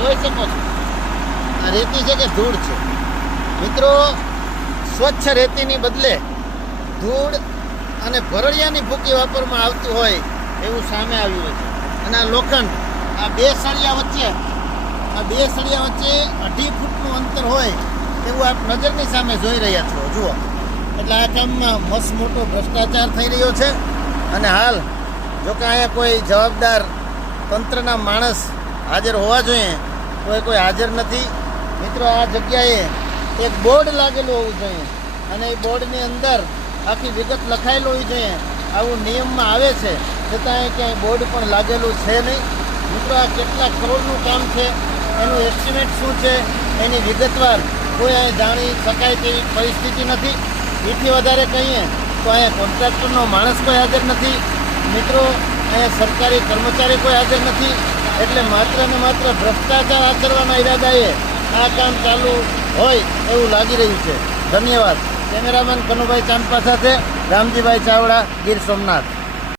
જોઈ શકો છો આ રેતી છે કે ધૂળ છે મિત્રો. સ્વચ્છ રેતીની બદલે ધૂળ અને ભરડિયાની ભૂકી વાપરવામાં આવતી હોય એવું સામે આવ્યું છે. અને આ લોખંડ આ બે સળિયા વચ્ચે 2.5 ફૂટનું અંતર હોય એવું આપ નજરની સામે જોઈ રહ્યા છો. જુઓ એટલે આ કામમાં મસ્ત મોટો ભ્રષ્ટાચાર થઈ રહ્યો છે. અને હાલ જોકે અહીંયા કોઈ જવાબદાર તંત્રના માણસ હાજર હોવા જોઈએ, કોઈ હાજર નથી. મિત્રો આ જગ્યાએ એક બોર્ડ લાગેલું હોવું જોઈએ અને એ બોર્ડની અંદર આખી વિગત લખાયેલી હોવી જોઈએ. આવું નિયમમાં આવે છે છતાં ક્યાંય બોર્ડ પણ લાગેલું છે નહીં. મિત્રો આ કેટલા કરોડનું કામ છે, એનું એસ્ટિમેટ શું છે, એની વિગતવાર કોઈ અહીંયા જાણી શકાય તેવી પરિસ્થિતિ નથી. એથી વધારે કહીએ તો અહીંયા કોન્ટ્રાક્ટરનો માણસ કોઈ હાજર નથી. મિત્રો અહીંયા સરકારી કર્મચારી કોઈ હાજર નથી. એટલે માત્ર ને માત્ર ભ્રષ્ટાચાર આચરવાના ઈરાદાએ આ કામ ચાલુ હોય એવું લાગી રહ્યું છે. ધન્યવાદ. કેમેરામેન કનુભાઈ ચાંદપા સાથે રામજીભાઈ ચાવડા, ગીર સોમનાથ.